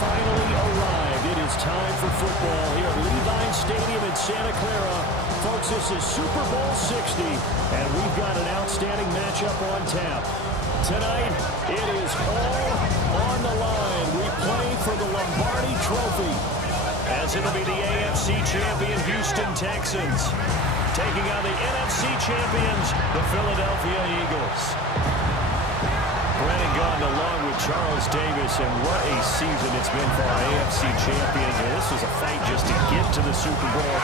finally arrived. It is time for football here at Levine Stadium in Santa Clara. Folks, this is Super Bowl 60, and we've got an outstanding matchup on tap. Tonight, it is all on the line. We play for the Lombardi Trophy, as it'll be the AFC champion Houston Texans taking on the NFC champions, the Philadelphia Eagles. Brennan Gunn along with Charles Davis, and what a season it's been for our AFC champions. And this was a fight just to get to the Super Bowl.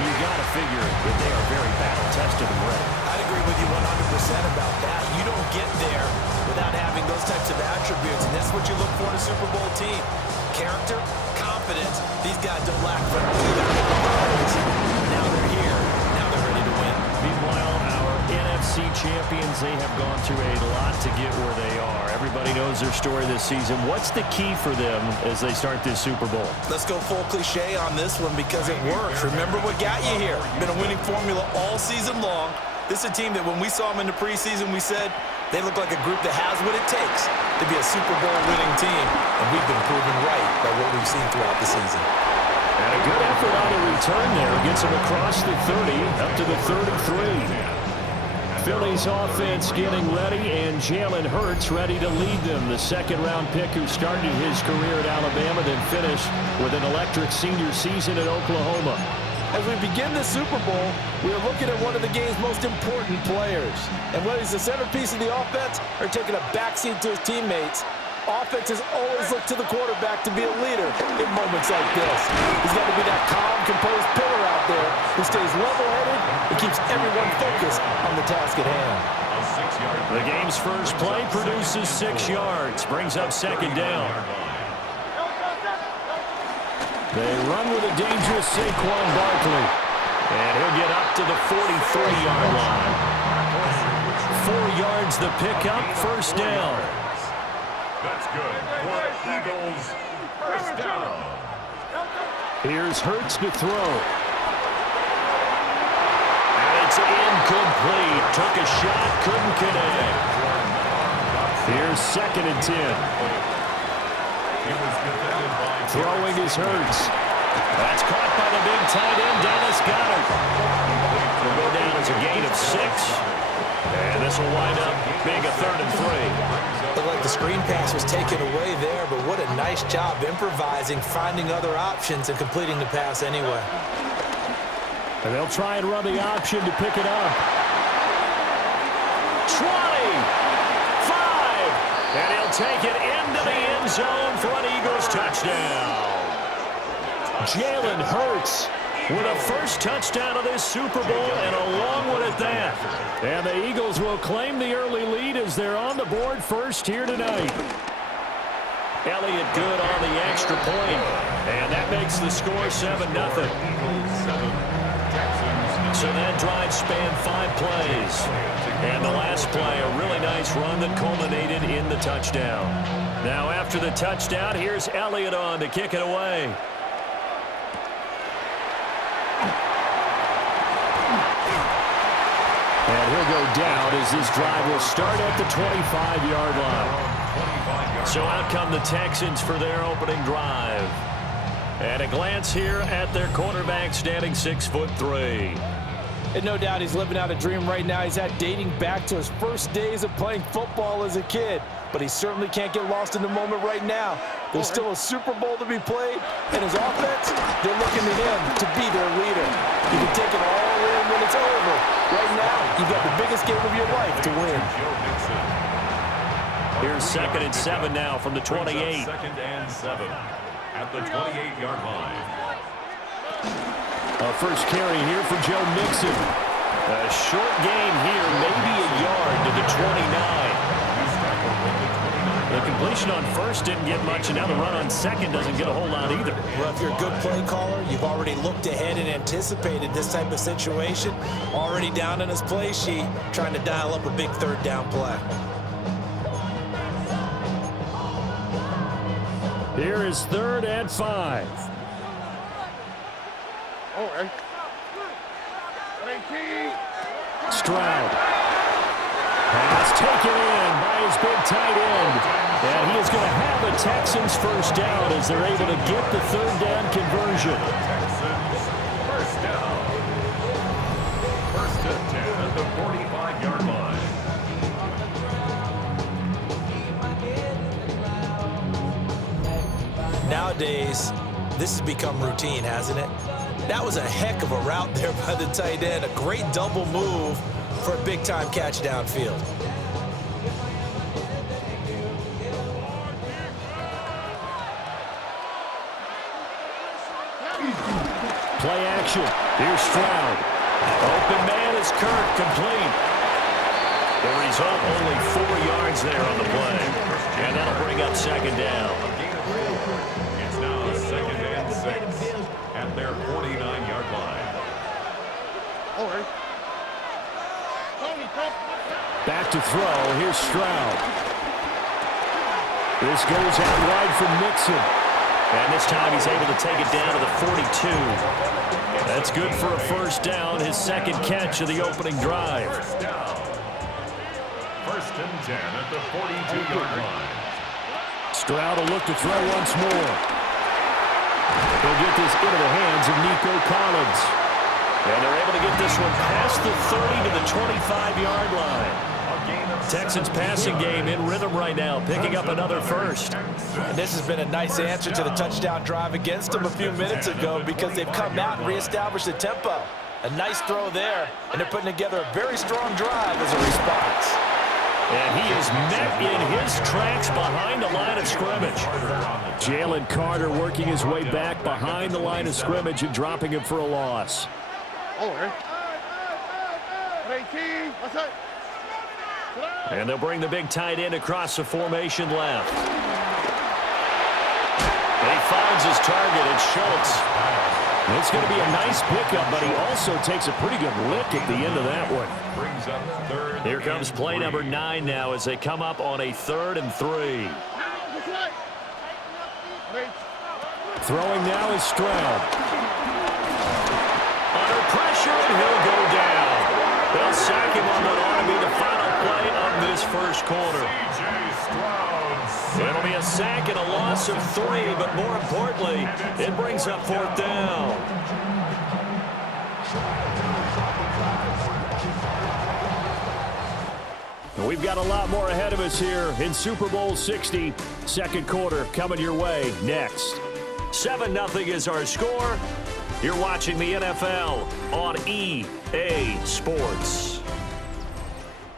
You got to figure that they are very battle-tested and ready. I'd agree with you 100% about that. You don't get there without having those types of attributes, and that's what you look for in a Super Bowl team. Character, confidence. These guys don't lack for either one of those. Now they're here. Now they're ready to win. Meanwhile, our NFC champions, they have gone through a lot to get where they are. Everybody knows their story this season. What's the key for them as they start this Super Bowl? Let's go full cliche on this one because it works. Remember what got you here. Been a winning formula all season long. This is a team that when we saw them in the preseason, we said they look like a group that has what it takes to be a Super Bowl winning team. And we've been proven right by what we've seen throughout the season. And a good effort on the return there. Gets them across the 30, up to the 33. Philly's offense getting ready, and Jalen Hurts ready to lead them. The second-round pick who started his career at Alabama, then finished with an electric senior season at Oklahoma. As we begin the Super Bowl, we are looking at one of the game's most important players. And whether he's the centerpiece of the offense or taking a backseat to his teammates, offenses always look to the quarterback to be a leader in moments like this. He's got to be that calm, composed pillar out there who stays level-headed and keeps everyone focused on the task at hand. The game's first play produces 6 yards, brings up second down. They run with a dangerous Saquon Barkley, and he'll get up to the 43-yard line. 4 yards the pickup, first down. That's good. For Eagles, first down. Here's Hurts to throw. And it's incomplete. Took a shot, couldn't connect. Here's second and 10. Throwing is Hurts. That's caught by the big tight end, Dallas Goedert. Will go down as a gain of 6. And this will wind up being a 3rd and 3. Looked like the screen pass was taken away there, but what a nice job improvising, finding other options, and completing the pass anyway. And they'll try and run the option to pick it up. 20, 5, and he'll take it into the end zone for an Eagles touchdown. Jalen Hurts with a first touchdown of this Super Bowl, and a long one at that. And the Eagles will claim the early lead as they're on the board first here tonight. Elliott good on the extra point, and that makes the score 7-0. So that drive spanned 5 plays. And the last play, a really nice run that culminated in the touchdown. Now after the touchdown, here's Elliott on to kick it away. And he'll go down as this drive will start at the 25-yard line. So out come the Texans for their opening drive. And a glance here at their quarterback standing 6'3". And no doubt he's living out a dream right now. He's had dating back to his first days of playing football as a kid. But he certainly can't get lost in the moment right now. There's still a Super Bowl to be played, and his offense, they're looking to him to be their leader. You can take it all in when it's over. Right now, you've got the biggest game of your life to win. Here's 2nd and 7 now from the 28. 2nd and 7 at the 28-yard line. A first carry here for Joe Mixon. A short gain here, maybe a yard to the 29. The completion on first didn't get much, and now the run on second doesn't get a whole lot either. Well, if you're a good play caller, you've already looked ahead and anticipated this type of situation. Already down on his play sheet, trying to dial up a big 3rd down play. Here is 3rd and 5. Stroud. Pass taken in by his big tight end. And he is going to have a Texans first down as they're able to get the third down conversion. Texans first down. First and 10 at the 45-yard line. Nowadays, this has become routine, hasn't it? That was a heck of a route there by the tight end. A great double move for a big-time catch downfield. Play action. Here's Stroud. Open man is Kirk, complete. The result, only 4 yards there on the play. And that'll bring up second down. It's now second and 6 at their 49-yard line. Back to throw. Here's Stroud. This goes out wide for Mixon. And this time he's able to take it down to the 42. That's good for a first down, his second catch of the opening drive. First down. First and 10 at the 42-yard line. Stroud will look to throw once more. He'll get this into the hands of Nico Collins. And they're able to get this one past the 30 to the 25-yard line. Texans passing game in rhythm right now, picking up another first. And this has been a nice answer to the touchdown drive against them a few minutes ago because they've come out and reestablished the tempo. A nice throw there, and they're putting together a very strong drive as a response. And he is met in his tracks behind the line of scrimmage. Jalen Carter working his way back behind the line of scrimmage and dropping him for a loss. And they'll bring the big tight end across the formation left. And he finds his target. It's Schultz. It's going to be a nice pickup, but he also takes a pretty good lick at the end of that one. Here comes play number 9 now as they come up on a 3rd and 3. Throwing now is Stroud. Under pressure, and he'll go down. They'll sack him on what ought to be the final play of this first quarter. It'll be a sack and a loss of 3, but more importantly, it brings up 4th down. We've got a lot more ahead of us here in Super Bowl 60. Second quarter coming your way next. 7-0 is our score. You're watching the NFL on EA Sports.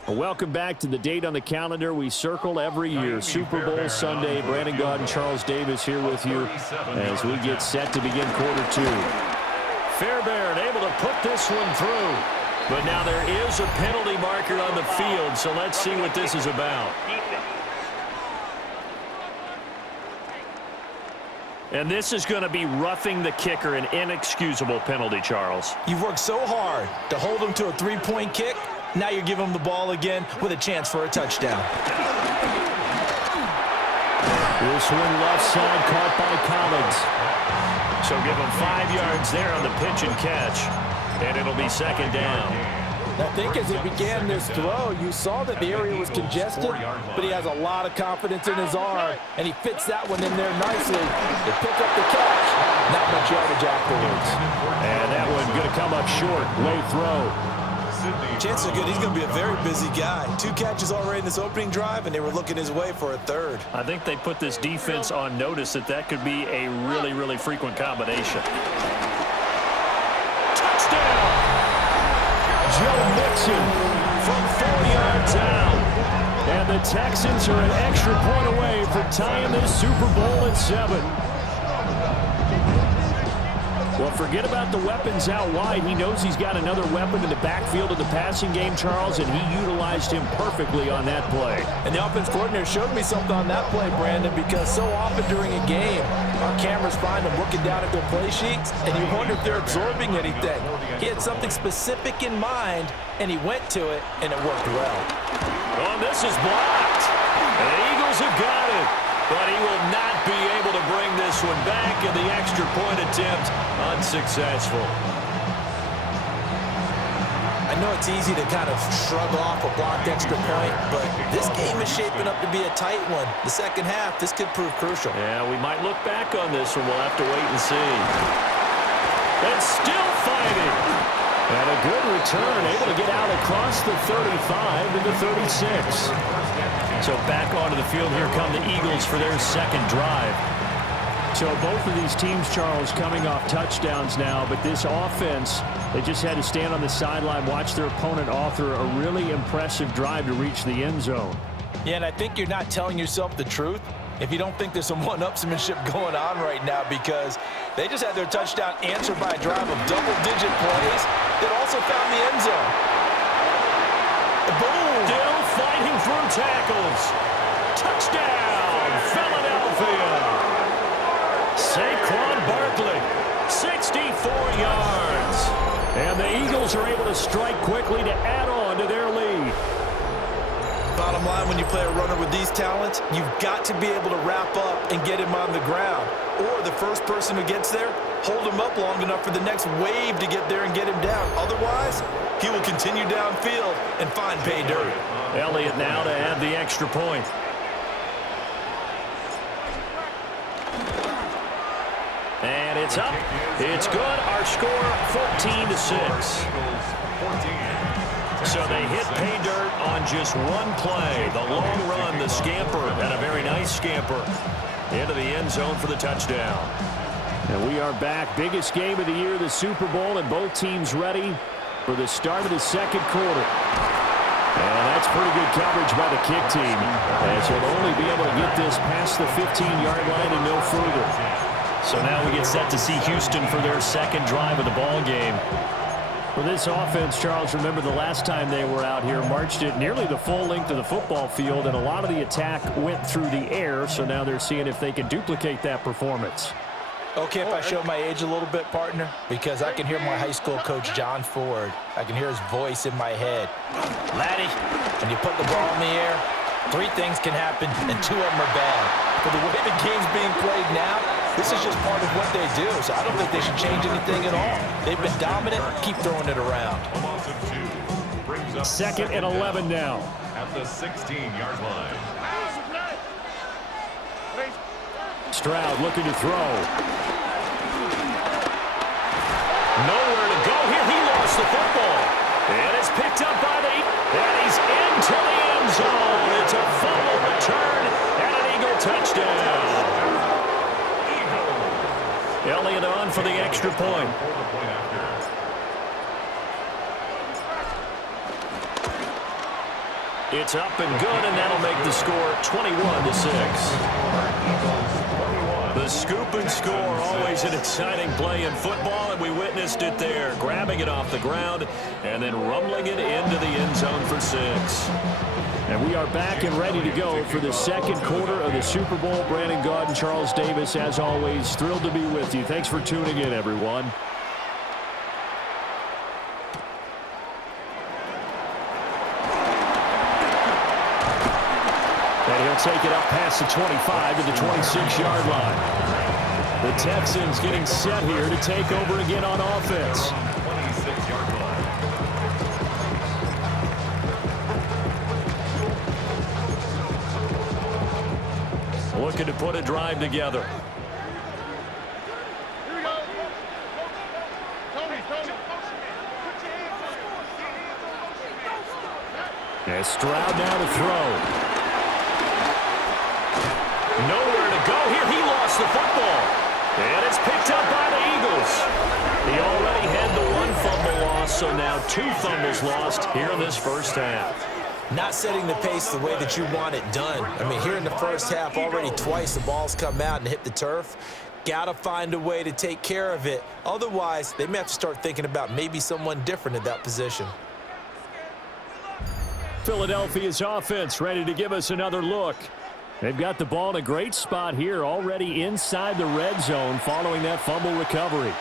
Welcome back to the date on the calendar we circle every year, Super Bowl Sunday. Brandon Gaud and Charles Davis here with you as we get set to begin quarter 2. Fairbairn able to put this one through, but now there is a penalty marker on the field, so let's see what this is about. And this is going to be roughing the kicker, an inexcusable penalty, Charles. You've worked so hard to hold him to a 3-point kick. Now you give him the ball again with a chance for a touchdown. This one left side caught by Collins. So give him 5 yards there on the pitch and catch. And it'll be second down. I think as he began this throw, you saw that the area was congested, but he has a lot of confidence in his arm, and he fits that one in there nicely to pick up the catch. Not much yardage afterwards. And that one going to come up short. Late throw. Chances are good he's going to be a very busy guy. 2 catches already in this opening drive, and they were looking his way for a 3rd. I think they put this defense on notice that that could be a really, really frequent combination. Touchdown! Joe Mixon from 4 yards out. And the Texans are an extra point away from tying this Super Bowl at 7. Well, forget about the weapons out wide. He knows he's got another weapon in the backfield of the passing game, Charles, and he utilized him perfectly on that play. And the offense coordinator showed me something on that play, Brandon, because so often during a game, our cameras find them looking down at their play sheets, and you wonder if they're absorbing anything. He had something specific in mind, and he went to it, and it worked well. Oh, this is blocked. And the Eagles have got it. But he will not be able to bring this one back, and the extra point attempt unsuccessful. I know it's easy to kind of shrug off a blocked extra point, but this game is shaping up to be a tight one. The second half, this could prove crucial. Yeah, we might look back on this one. We'll have to wait and see. And still fighting. And a good return, able to get out across the 35 to the 36. So back onto the field, here come the Eagles for their second drive. So both of these teams, Charles, coming off touchdowns now, but this offense, they just had to stand on the sideline, watch their opponent author a really impressive drive to reach the end zone. Yeah, and I think you're not telling yourself the truth if you don't think there's some one-upsmanship going on right now, because they just had their touchdown answered by a drive of double-digit plays that also found the end zone. Boom! Still fighting through tackles. Touchdown, Philadelphia. Saquon Barkley, 64 yards. And the Eagles are able to strike quickly to add on to their lead. Bottom line, when you play a runner with these talents, you've got to be able to wrap up and get him on the ground. Or the first person who gets there, hold him up long enough for the next wave to get there and get him down. Otherwise, he will continue downfield and find pay dirt. Elliott now to add the extra point. And it's up. It's good. Our score, 14-6. So they hit pay dirt on just one play. The long run, the scamper, and a very nice scamper into the end zone for the touchdown. And we are back. Biggest game of the year, the Super Bowl, and both teams ready for the start of the second quarter. And that's pretty good coverage by the kick team, as he'll only be able to get this past the 15-yard line and no further. So now we get set to see Houston for their second drive of the ball game. For this offense, Charles, remember the last time they were out here, marched it nearly the full length of the football field, and a lot of the attack went through the air, so now they're seeing if they can duplicate that performance. Okay, if I show my age a little bit, partner, because I can hear my high school coach, John Ford. I can hear his voice in my head. Laddie, when you put the ball in the air, three things can happen, and two of them are bad. For the way the game's being played now, this is just part of what they do, so I don't think they should change anything at all. They've been dominant. Keep throwing it around. Second and 11 now. At the 16-yard line. Stroud looking to throw. Nowhere to go here. He lost the football. And it's picked up by and he's into the end zone. It's a fumble return and an Eagle touchdown. Elliott on for the extra point. It's up and good, and that'll make the score 21-6. The scoop and score, always an exciting play in football, and we witnessed it there, grabbing it off the ground and then rumbling it into the end zone for 6. And we are back and ready to go for the second quarter of the Super Bowl. Brandon Gaud and Charles Davis, as always, thrilled to be with you. Thanks for tuning in, everyone. And he'll take it up past the 25 to the 26-yard line. The Texans getting set here to take over again on offense. 26-yard line. Looking to put a drive together. And Stroud now to throw. Nowhere to go here. He lost the football. And it's picked up by the Eagles. He already had the one fumble loss, so now 2 fumbles lost here in this first half. Not setting the pace the way that you want it done. I mean, here in the first half, already twice the ball's come out and hit the turf. Got to find a way to take care of it. Otherwise, they may have to start thinking about maybe someone different at that position. Philadelphia's offense ready to give us another look. They've got the ball in a great spot here, already inside the red zone following that fumble recovery.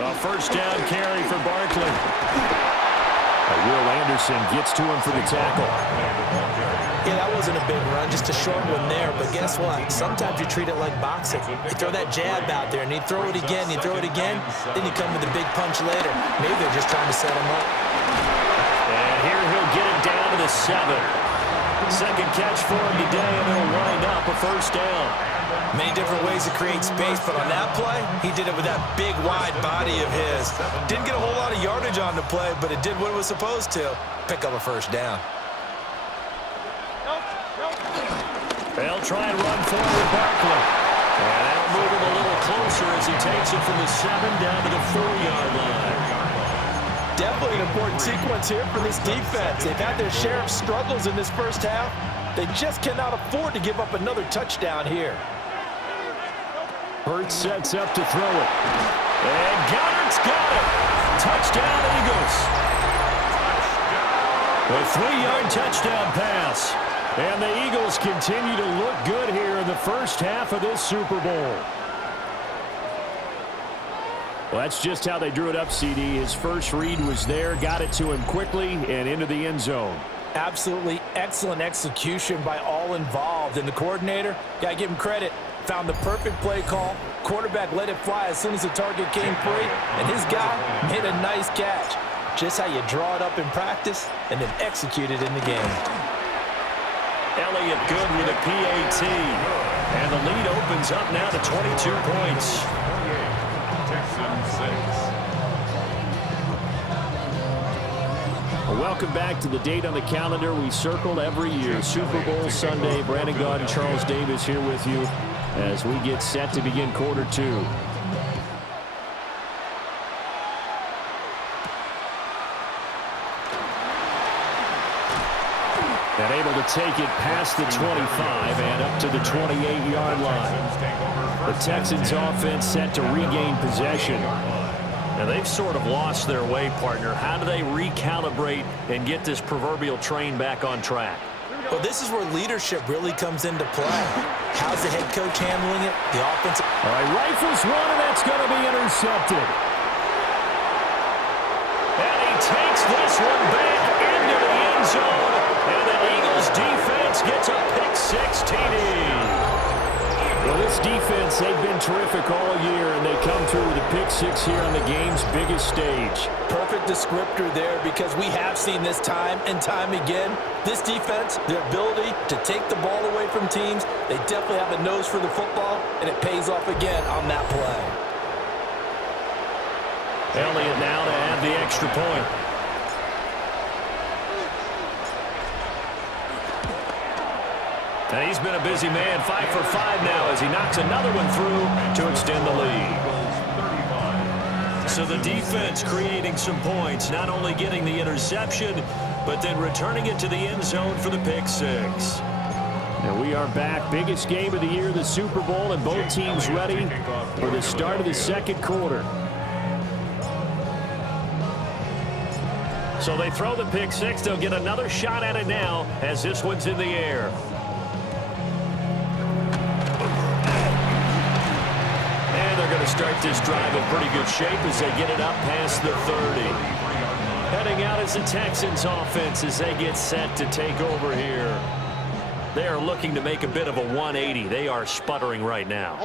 A first down carry for Barkley. Will Anderson gets to him for the tackle. Yeah, that wasn't a big run, just a short one there. But guess what? Sometimes you treat it like boxing. You throw that jab out there, and you throw it again, you throw it again, then you come with a big punch later. Maybe they're just trying to set him up. And here he'll get it down to the 7. Second catch for him today, and it'll wind up a first down. Many different ways to create space, but on that play, he did it with that big, wide body of his. Didn't get a whole lot of yardage on the play, but it did what it was supposed to. Pick up a first down. They'll try and run forward Barkley. And that'll move him a little closer as he takes it from the 7 down to the 4-yard line. Definitely an important sequence here for this defense. They've had their share of struggles in this first half. They just cannot afford to give up another touchdown here. Hurts sets up to throw it. And Goddard's got it. Touchdown, Eagles. A 3-yard touchdown pass. And the Eagles continue to look good here in the first half of this Super Bowl. Well, that's just how they drew it up, CD. His first read was there, got it to him quickly, and into the end zone. Absolutely excellent execution by all involved. And the coordinator, got to give him credit, found the perfect play call. Quarterback let it fly as soon as the target came free, and his guy made a nice catch. Just how you draw it up in practice and then execute it in the game. Elliott good with a PAT. And the lead opens up now to 22 points. Texans 6. Welcome back to the date on the calendar we circled every year. Super Bowl Sunday. Brandon Gaudin, Charles Davis here with you as we get set to begin quarter 2. And able to take it past the 25 and up to the 28-yard line. The Texans offense set to regain possession. Now they've sort of lost their way, partner. How do they recalibrate and get this proverbial train back on track? Well, this is where leadership really comes into play. How's the head coach handling it? The offensive... All right, rifles one, and that's going to be intercepted. And he takes this one back into the end zone. And the Eagles defense gets a pick-6 TD. Well, this defense, they've been terrific all year, and they come through with a pick-6 here on the game's biggest stage. Perfect descriptor there, because we have seen this time and time again. This defense, their ability to take the ball away from teams, they definitely have a nose for the football, and it pays off again on that play. Elliott now to add the extra point. And he's been a busy man, 5 for 5 now as he knocks another one through to extend the lead. So the defense creating some points, not only getting the interception, but then returning it to the end zone for the pick-6. And we are back. Biggest game of the year, the Super Bowl, and both teams ready for the start of the second quarter. So they throw the pick-6. They'll get another shot at it now as this one's in the air. Going to start this drive in pretty good shape as they get it up past the 30. Heading out is the Texans offense as they get set to take over here. They are looking to make a bit of a 180. They are sputtering right now.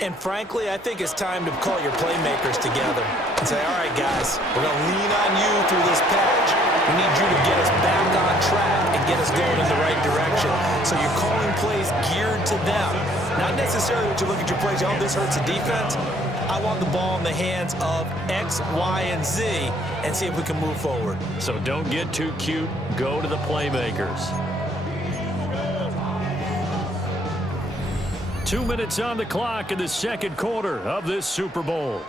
And frankly, I think it's time to call your playmakers together and say, all right, guys, we're going to lean on you through this patch. We need you to get us back on track and get us going in the right direction. So you're calling plays geared to them. Not necessarily when you look at your plays, oh, this hurts the defense. I want the ball in the hands of X, Y, and Z and see if we can move forward. So don't get too cute. Go to the playmakers. 2 minutes on the clock in the second quarter of this Super Bowl.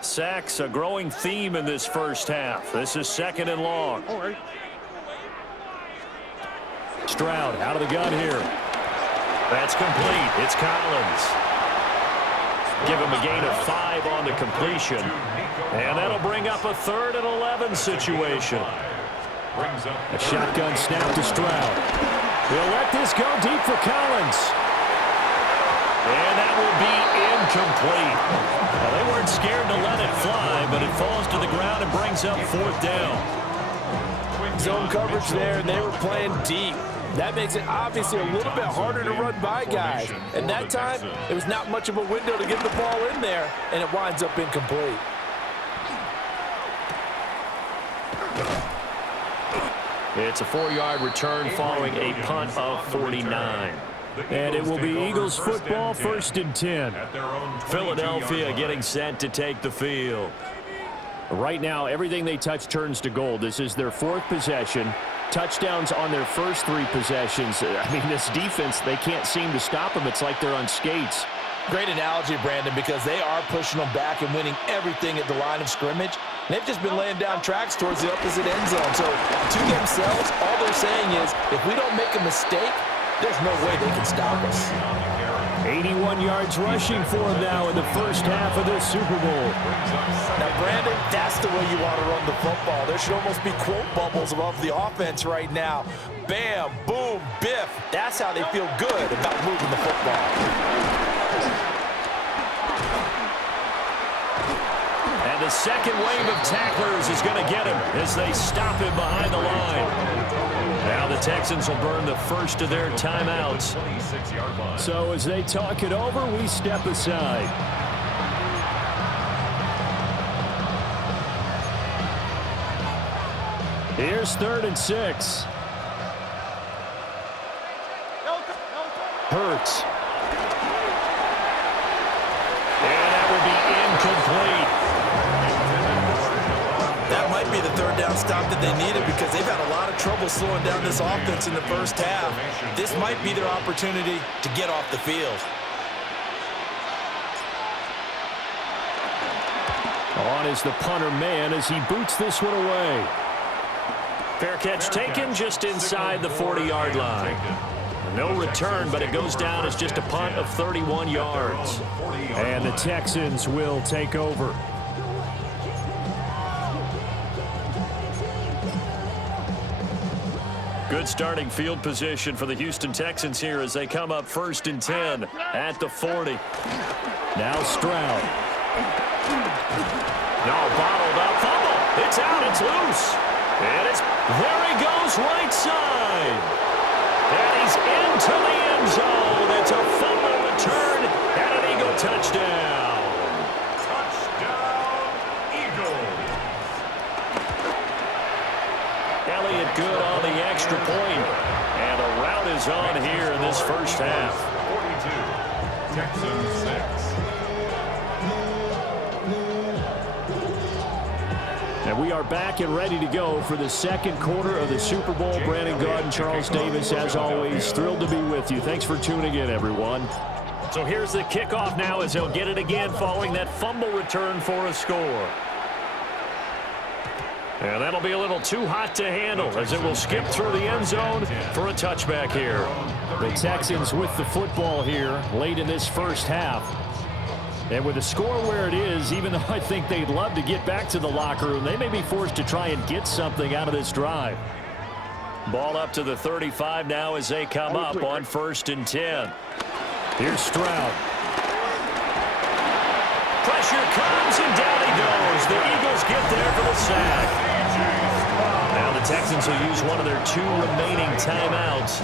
Sacks, a growing theme in this first half. This is 2nd and long. Stroud out of the gun here. That's complete. It's Collins. Give him a gain of 5 on the completion. And that'll bring up a 3rd and 11 situation. A shotgun snap to Stroud. He'll let this go deep for Collins. And that will be incomplete. Well, they weren't scared to let it fly, but it falls to the ground and brings up 4th down. Zone coverage there, and they were playing deep. That makes it obviously a little bit harder to run by guys. And that time, it was not much of a window to get the ball in there, and it winds up incomplete. It's a 4-yard return following a punt of 49. And it will be Eagles football, 1st and 10. Philadelphia getting set to take the field. Right now, everything they touch turns to gold. This is their 4th possession. Touchdowns on their first 3 possessions. I mean, this defense, they can't seem to stop them. It's like they're on skates. Great analogy, Brandon, because they are pushing them back and winning everything at the line of scrimmage. They've just been laying down tracks towards the opposite end zone. So to themselves, all they're saying is, if we don't make a mistake, there's no way they can stop us. 81 yards rushing for him now in the first half of this Super Bowl. Now, Brandon, that's the way you want to run the football. There should almost be quote bubbles above the offense right now. Bam, boom, biff. That's how they feel good about moving the football. And the second wave of tacklers is going to get him as they stop him behind the line. Now the Texans will burn the first of their timeouts. So as they talk it over, we step aside. Here's 3rd and 6. Hurts. And that will be incomplete. That might be the 3rd down stop that they needed because they've had a lot of trouble slowing down this offense in the first half. This might be their opportunity to get off the field. On is the punter man as he boots this one away. Fair catch taken just inside the 40-yard line. No return, but it goes down as just a punt of 31 yards. And the Texans will take over. Good starting field position for the Houston Texans here as they come up 1st and 10 at the 40. Now Stroud. No, bottled up. Fumble. It's out. It's loose. And it's, there he goes, right side. And he's into the end zone. It's a fumble return and an Eagle touchdown. Touchdown, Eagles. Elliott good on the extra point. And a rout is on here in this first half. 42, Texans 6. And we are back and ready to go for the second quarter of the Super Bowl. Brandon Gaudin, Charles Davis, as always, thrilled to be with you. Thanks for tuning in, everyone. So here's the kickoff now as they'll get it again following that fumble return for a score. And that'll be a little too hot to handle as it will skip through the end zone for a touchback here. The Texans with the football here late in this first half. And with the score where it is, even though I think they'd love to get back to the locker room, they may be forced to try and get something out of this drive. Ball up to the 35 now as they come up on 1st and 10. Here's Stroud. Pressure comes and down he goes. The Eagles get there for the sack. Now the Texans will use one of their 2 remaining timeouts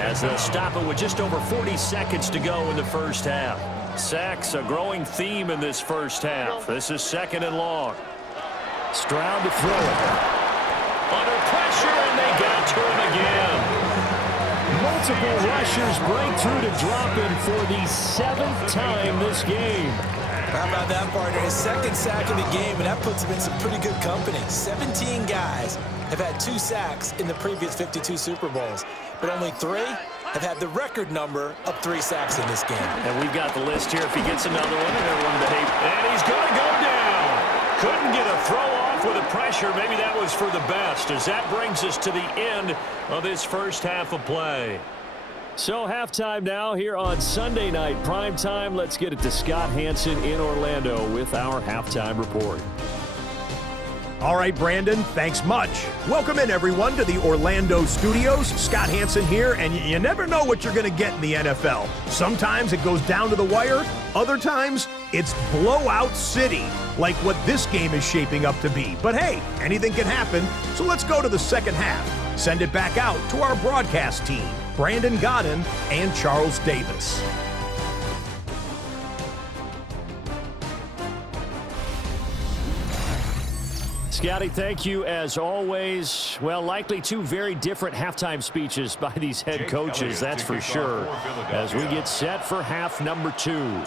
as they'll stop it with just over 40 seconds to go in the first half. Sacks, a growing theme in this first half. This is 2nd and long. Stroud to throw it. Under pressure, and they got to him again. Multiple rushers break through to drop him for the 7th time this game. How about that, partner? His 2nd sack of the game, and that puts him in some pretty good company. 17 guys have had 2 sacks in the previous 52 Super Bowls, but only 3 have had the record number of 3 sacks in this game. And we've got the list here. If he gets another one, and everyone behave. And he's going to go down. Couldn't get a throw off with the pressure. Maybe that was for the best, as that brings us to the end of this first half of play. So halftime now here on Sunday night prime time. Let's get it to Scott Hansen in Orlando with our halftime report. All right, Brandon, thanks much. Welcome in, everyone, to the Orlando studios. Scott Hansen here, and you never know what you're going to get in the NFL. Sometimes it goes down to the wire. Other times, it's blowout city, like what this game is shaping up to be. But hey, anything can happen, so let's go to the second half. Send it back out to our broadcast team, Brandon Godden and Charles Davis. Scotty, thank you as always. Well, likely two very different halftime speeches by these head coaches, that's for sure, as we get set for half number 2.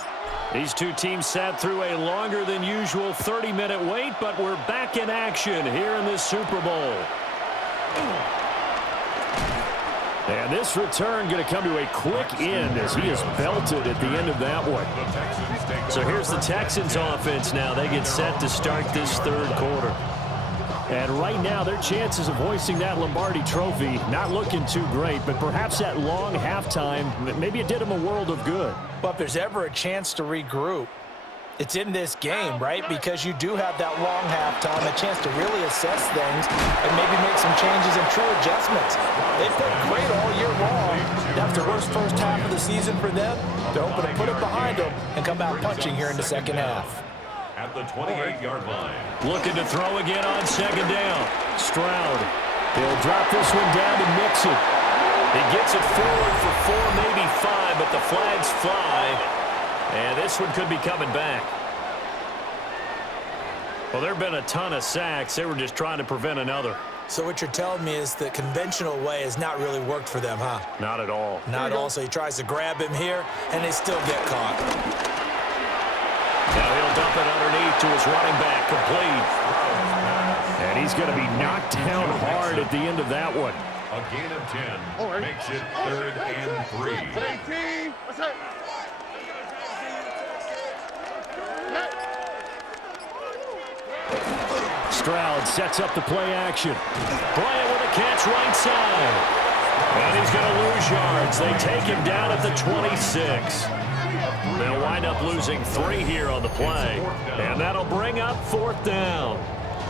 These two teams sat through a longer than usual 30-minute wait, but we're back in action here in this Super Bowl. And this return going to come to a quick end as he is belted at the end of that one. So here's the Texans offense now. They get set to start this third quarter. And right now, their chances of hoisting that Lombardi trophy not looking too great, but perhaps that long halftime, maybe it did them a world of good. But if there's ever a chance to regroup, it's in this game, right? Because you do have that long halftime, a chance to really assess things and maybe make some changes and true adjustments. They played great all year long. That's the worst first half of the season for them. They're hoping to put it behind them and come out punching here in the second half. At the 28-yard line. Looking to throw again on second down. Stroud. He'll drop this one down to Mixon. He gets it forward for 4, maybe 5, but the flags fly. And this one could be coming back. Well, there have been a ton of sacks. They were just trying to prevent another. So what you're telling me is the conventional way has not really worked for them, huh? Not at all. Not at all. So he tries to grab him here, and they still get caught. Now he'll dump it underneath to his running back, complete. And he's going to be knocked down hard at the end of that one. A gain of 10 makes it 3rd and 3. Stroud sets up the play action. Bryant with a catch right side. And he's going to lose yards. They take him down at the 26. They'll wind up losing 3 here on the play. And that'll bring up 4th down.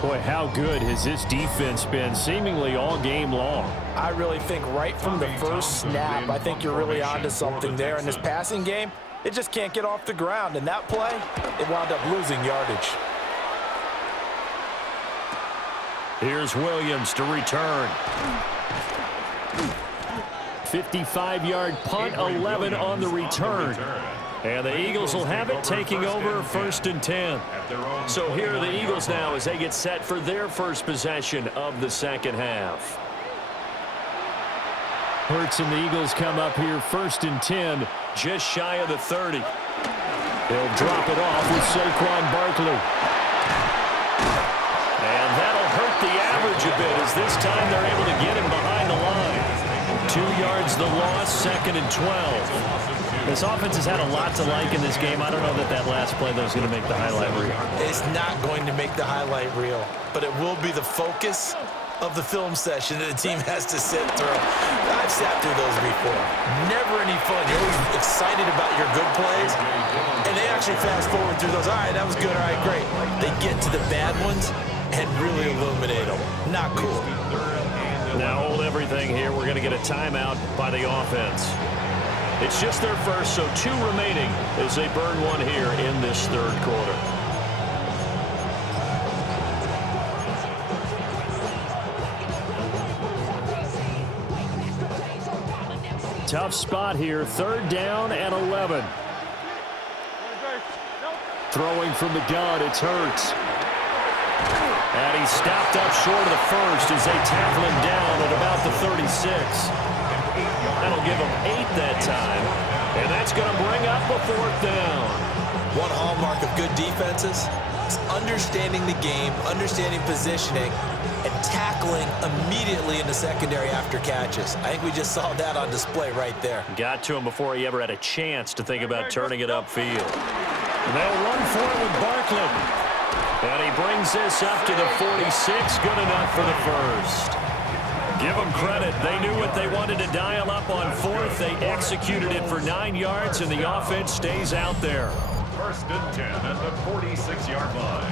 Boy, how good has this defense been seemingly all game long? I really think right from the first snap, I think you're really onto something there. In this passing game, it just can't get off the ground. And that play, it wound up losing yardage. Here's Williams to return. 55-yard punt, 11 on the return. And the Eagles will have it, taking over 1st and 10. So here are the Eagles now as they get set for their first possession of the second half. Hurts and the Eagles come up here 1st and 10, just shy of the 30. They'll drop it off with Saquon Barkley. And that'll hurt the average a bit as this time they're able to get him behind the line. 2 yards the loss, 2nd and 12. This offense has had a lot to like in this game. I don't know that last play, though, is going to make the highlight reel. It's not going to make the highlight reel, but it will be the focus of the film session that the team has to sit through. I've sat through those before. Never any fun. You're always excited about your good plays, and they actually fast forward through those. All right, that was good. All right, great. They get to the bad ones and really illuminate them. Not cool. Now hold everything here. We're going to get a timeout by the offense. It's just their first, so 2 remaining as they burn one here in this third quarter. Tough spot here, 3rd down and 11. Throwing from the gun, it's Hurts. And he's stopped up short of the first as they tackle him down at about the 36. That'll give him 8 that time. And that's going to bring up a 4th down. One hallmark of good defenses is understanding the game, understanding positioning, and tackling immediately in the secondary after catches. I think we just saw that on display right there. Got to him before he ever had a chance to think about turning it upfield. And they'll run for it with Barkley. And he brings this up to the 46. Good enough for the first. Give them credit. They knew what they wanted to dial up on 4th. They executed it for 9 yards, and the offense stays out there. 1st and 10 at the 46-yard line.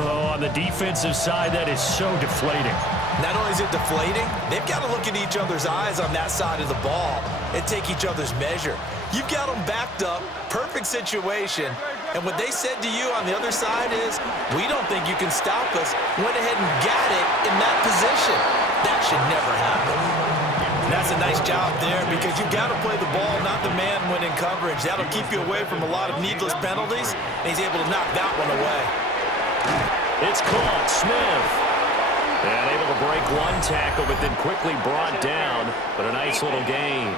Oh, on the defensive side, that is so deflating. Not only is it deflating, they've got to look in each other's eyes on that side of the ball and take each other's measure. You've got them backed up, perfect situation, and what they said to you on the other side is, we don't think you can stop us. Went ahead and got it in that position. That should never happen. That's a nice job there because you've got to play the ball, not the man when in coverage. That'll keep you away from a lot of needless penalties, and he's able to knock that one away. It's caught. Smith. And able to break one tackle, but then quickly brought down. But a nice little gain.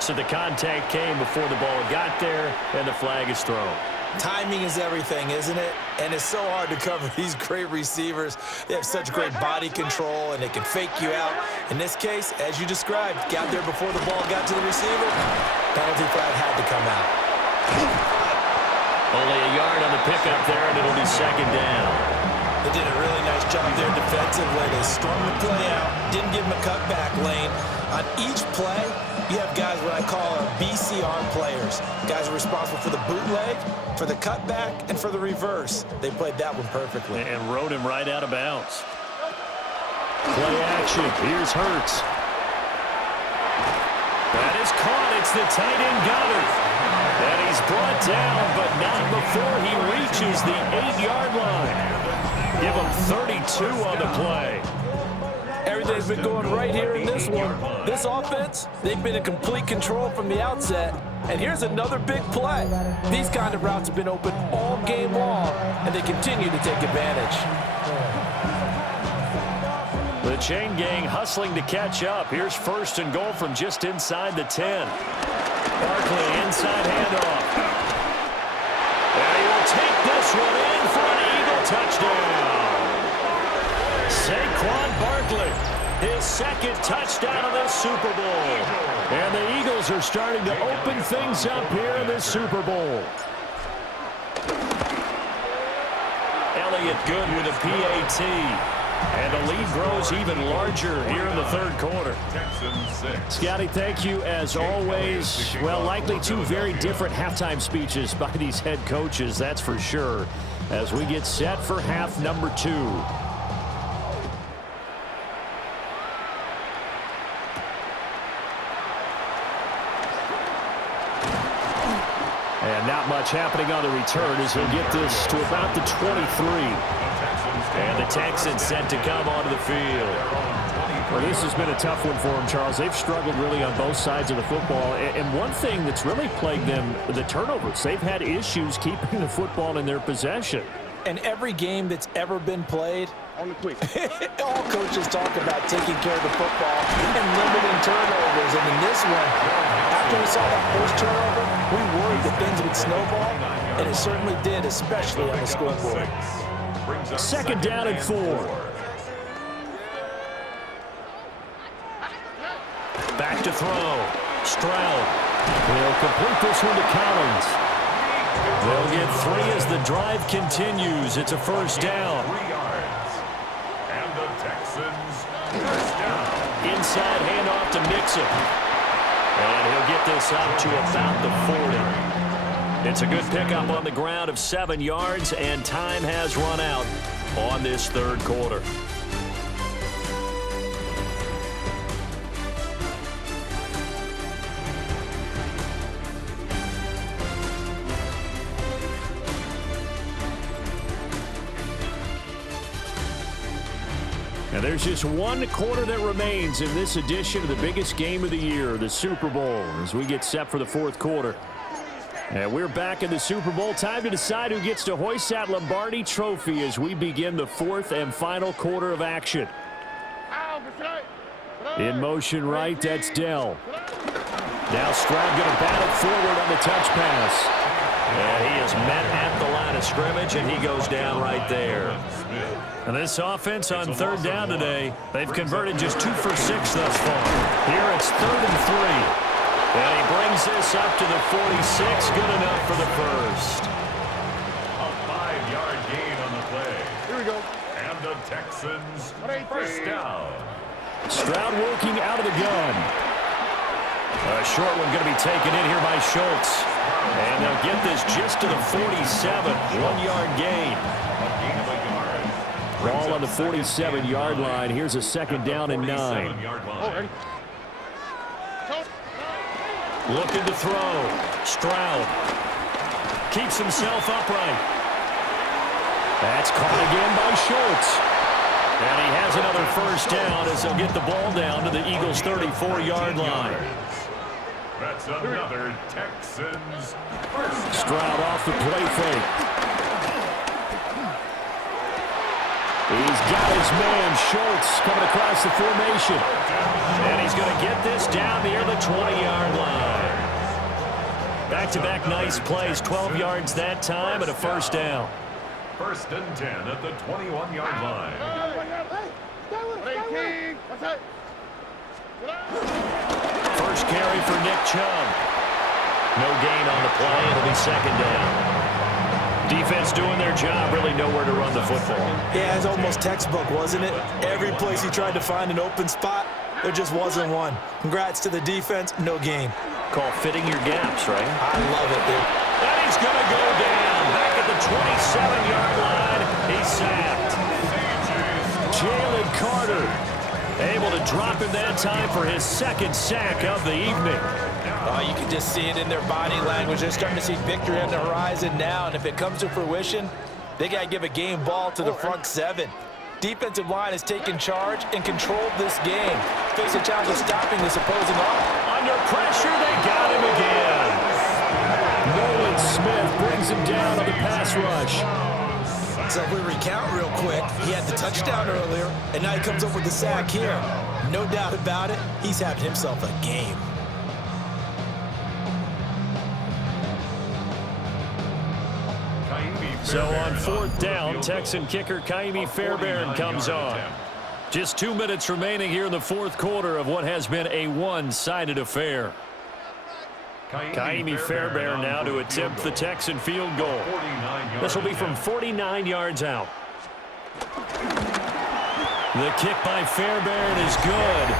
So the contact came before the ball got there, and the flag is thrown. Timing is everything, isn't it? And it's so hard to cover these great receivers. They have such great body control, and they can fake you out. In this case, as you described, got there before the ball got to the receiver. Penalty flag had to come out. Only a yard on the pickup there, and it'll be second down. They did a really nice job there defensively. They strung the play out, didn't give him a cutback lane. On each play, you have guys what I call BCR players. Guys are responsible for the bootleg, for the cutback, and for the reverse. They played that one perfectly. And rode him right out of bounds. Play action. Here's Hurts. That is caught. It's the tight end Goddard. And he's brought down, but not before he reaches the 8-yard line. Give him 32 on the play. Everything's been going right here in this one. This offense, they've been in complete control from the outset. And here's another big play. These kind of routes have been open all game long, and they continue to take advantage. The chain gang hustling to catch up. Here's first and goal from just inside the 10. Barkley inside handoff. And he will take this one in for an Eagle touchdown. Saquon Barkley, his second touchdown of this Super Bowl. And the Eagles are starting to open things up here in this Super Bowl. Elliott good with a PAT. And the lead grows even larger here in the third quarter. Scotty, thank you as always. Well, likely two very different halftime speeches by these head coaches, that's for sure, as we get set for half number 2. And not much happening on the return as he'll get this to about the 23. And the Texans set to come onto the field. Well, this has been a tough one for them, Charles. They've struggled really on both sides of the football. And one thing that's really plagued them, the turnovers. They've had issues keeping the football in their possession. And every game that's ever been played, all coaches talk about taking care of the football and limiting turnovers. And in this one, after we saw that first turnover, we worried that things would snowball. And it certainly did, especially on the scoreboard. Second down and 4. Back to throw. Stroud will complete this one to Collins. They'll get 3 as the drive continues. It's a first down. 3 yards. And the Texans first down. Inside handoff to Mixon. And he'll get this up to about the 40. It's a good pickup on the ground of 7 yards, and time has run out on this third quarter. And there's just one quarter that remains in this edition of the biggest game of the year, the Super Bowl, as we get set for the fourth quarter. And we're back in the Super Bowl. Time to decide who gets to hoist that Lombardi trophy as we begin the fourth and final quarter of action. In motion right, that's Dell. Now Stroud going to bat it forward on the touch pass. And he is met at the line of scrimmage, and he goes down right there. And this offense on third down today, they've converted just 2 for 6 thus far. Here it's 3rd and 3. And he brings this up to the 46. Good enough for the first. A 5-yard gain on the play. Here we go. And the Texans first down. Stroud working out of the gun. A short one going to be taken in here by Schultz. And they'll get this just to the 47. 1-yard gain. Ball on the 47-yard line. Here's a second down and 9. Looking to throw. Stroud keeps himself upright. That's caught again by Schultz. And he has another first down as they'll get the ball down to the Eagles' 34-yard line. That's another Texans first. Stroud off the play fake. He's got his man, Schultz, coming across the formation. And he's going to get this down near the 20-yard line. Back-to-back nice plays, 12 yards that time and a first down. First and 10 at the 21-yard line. First carry for Nick Chubb. No gain on the play. It'll be second down. Defense doing their job, really nowhere to run the football. Yeah, it's almost textbook, wasn't it? Every place he tried to find an open spot, there just wasn't one. Congrats to the defense, no gain. Call fitting your gaps, right? I love it, dude. And he's going to go down. Back at the 27-yard line. He's sacked. Jalen Carter able to drop him that time for his second sack of the evening. You can just see it in their body language. They're starting to see victory on the horizon now, and if it comes to fruition, they got to give a game ball to the front seven. Defensive line has taken charge and controlled this game. Face a challenge of stopping this opposing offense. Under pressure, they got him again. Nolan Smith brings him down on the pass rush. So if we recount real quick, he had the touchdown earlier, and now he comes up with the sack here. No doubt about it, he's having himself a game. So on fourth down, Texan kicker Kaimi Fairbairn comes on. Just 2 minutes remaining here in the fourth quarter of what has been a one-sided affair. Kaimi Fairbairn now to attempt the Texan field goal. This will be from 49 yards out. The kick by Fairbairn is good.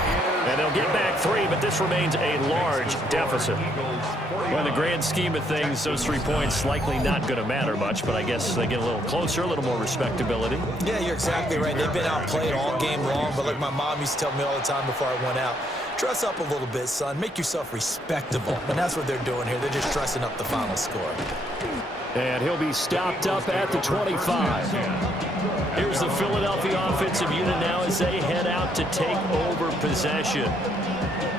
And they'll get back 3, but this remains a large deficit. Well, in the grand scheme of things, those 3 points likely not going to matter much, but I guess they get a little closer, a little more respectability. Yeah, you're exactly right. They've been outplayed all game long, but like my mom used to tell me all the time before I went out, dress up a little bit, son. Make yourself respectable. And that's what they're doing here. They're just dressing up the final score. And he'll be stopped up at the 25. Here's the Philadelphia offensive unit now as they head out to take over possession.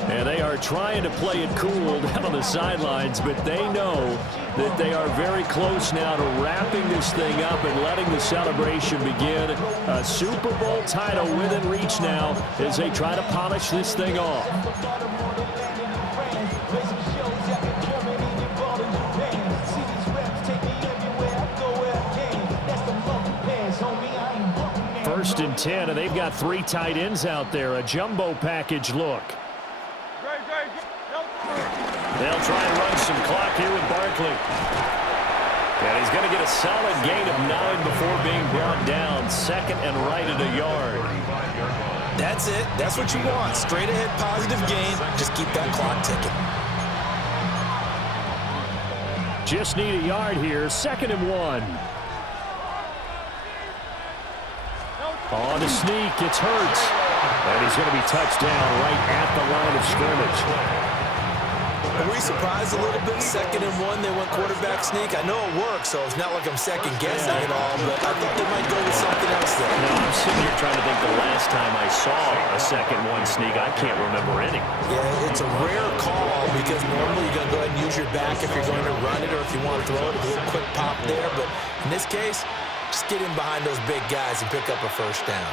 And they are trying to play it cool down on the sidelines, but they know that they are very close now to wrapping this thing up and letting the celebration begin. A Super Bowl title within reach now as they try to polish this thing off. First and 10, and they've got 3 tight ends out there. A jumbo package look. They'll try and run some clock here with Barkley. And he's going to get a solid gain of 9 before being brought down. Second and right at a yard. That's it. That's what you want. Straight ahead positive gain. Just keep that clock ticking. Just need a yard here. Second and 1. On the sneak, it's Hurts. And he's going to be touched down right at the line of scrimmage. Were we surprised a little bit? Second and 1, they went quarterback sneak. I know it works, so it's not like I'm second guessing it all, but I thought they might go with something else there. No, I'm sitting here trying to think the last time I saw a second 1 sneak. I can't remember any. Yeah, it's a rare call because normally you're going to go ahead and use your back if you're going to run it or if you want to throw it. A little quick pop there, but in this case, just get in behind those big guys and pick up a first down.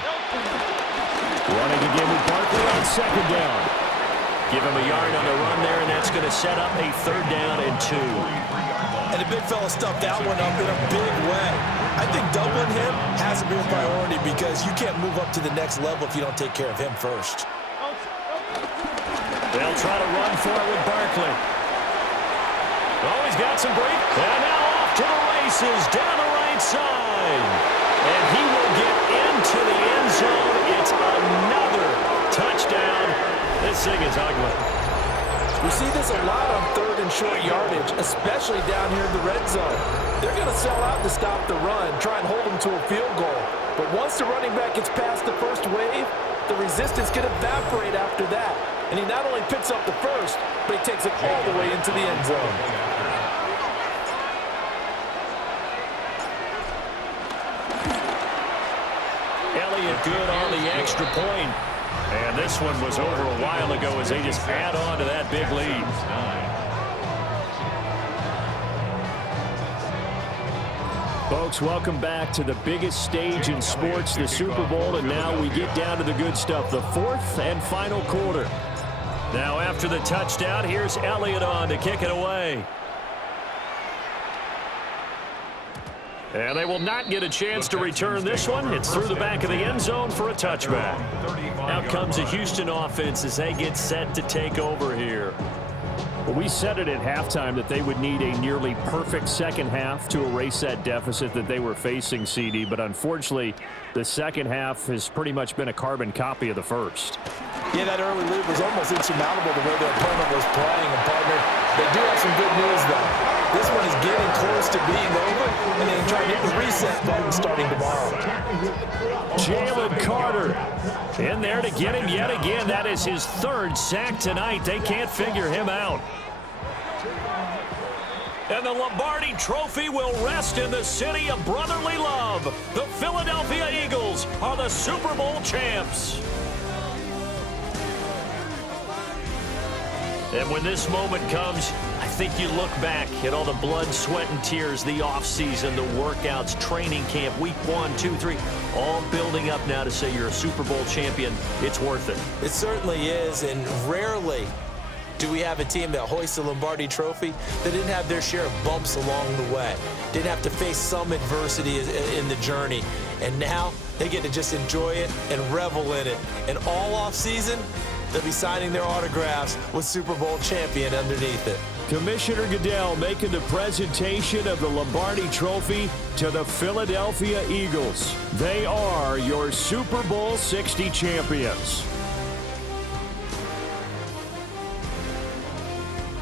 Running again with Barkley on second down. Give him a yard on the run there, and that's going to set up a 3rd down and 2. And the big fella stuffed that one up in a big way. I think doubling him has to be a priority because you can't move up to the next level if you don't take care of him first. They'll try to run for it with Barkley. Oh, he's got some break. And now off to the races down the right side. And he will get into the end zone. It's another touchdown. This thing is ugly. We see this a lot on third and short yardage, especially down here in the red zone. They're going to sell out to stop the run, try and hold them to a field goal. But once the running back gets past the first wave, the resistance can evaporate after that. And he not only picks up the first, but he takes it all the way into the end zone. Elliott good on the extra point. And this one was over a while ago as they just add on to that big lead. Folks, welcome back to the biggest stage in sports, the Super Bowl, and now we get down to the good stuff, the fourth and final quarter. Now after the touchdown, here's Elliott on to kick it away. And they will not get a chance to return this one. It's through the back of the end zone for a touchback. Out comes the Houston offense as they get set to take over here. Well, we said it at halftime that they would need a nearly perfect second half to erase that deficit that they were facing, CD. But unfortunately, the second half has pretty much been a carbon copy of the first. Yeah, that early lead was almost insurmountable the way their opponent was playing. And, partner, they do have some good news, though. This one is getting close to being over, and they can try to hit the reset button starting tomorrow. Jalen Carter in there to get him yet again. That is his third sack tonight. They can't figure him out. And the Lombardi Trophy will rest in the city of brotherly love. The Philadelphia Eagles are the Super Bowl champs. And when this moment comes, I think you look back at all the blood, sweat, and tears, the offseason, the workouts, training camp, week 1, 2, 3, all building up now to say you're a Super Bowl champion. It's worth it. It certainly is, and rarely do we have a team that hoists a Lombardi Trophy that didn't have their share of bumps along the way, didn't have to face some adversity in the journey, and now they get to just enjoy it and revel in it. And all offseason, they'll be signing their autographs with Super Bowl champion underneath it. Commissioner Goodell making the presentation of the Lombardi Trophy to the Philadelphia Eagles. They are your Super Bowl 60 champions.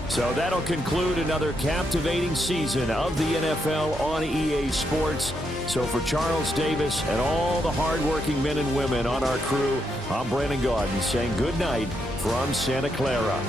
So that'll conclude another captivating season of the NFL on EA Sports. So for Charles Davis and all the hardworking men and women on our crew, I'm Brandon Gaudin saying good night from Santa Clara.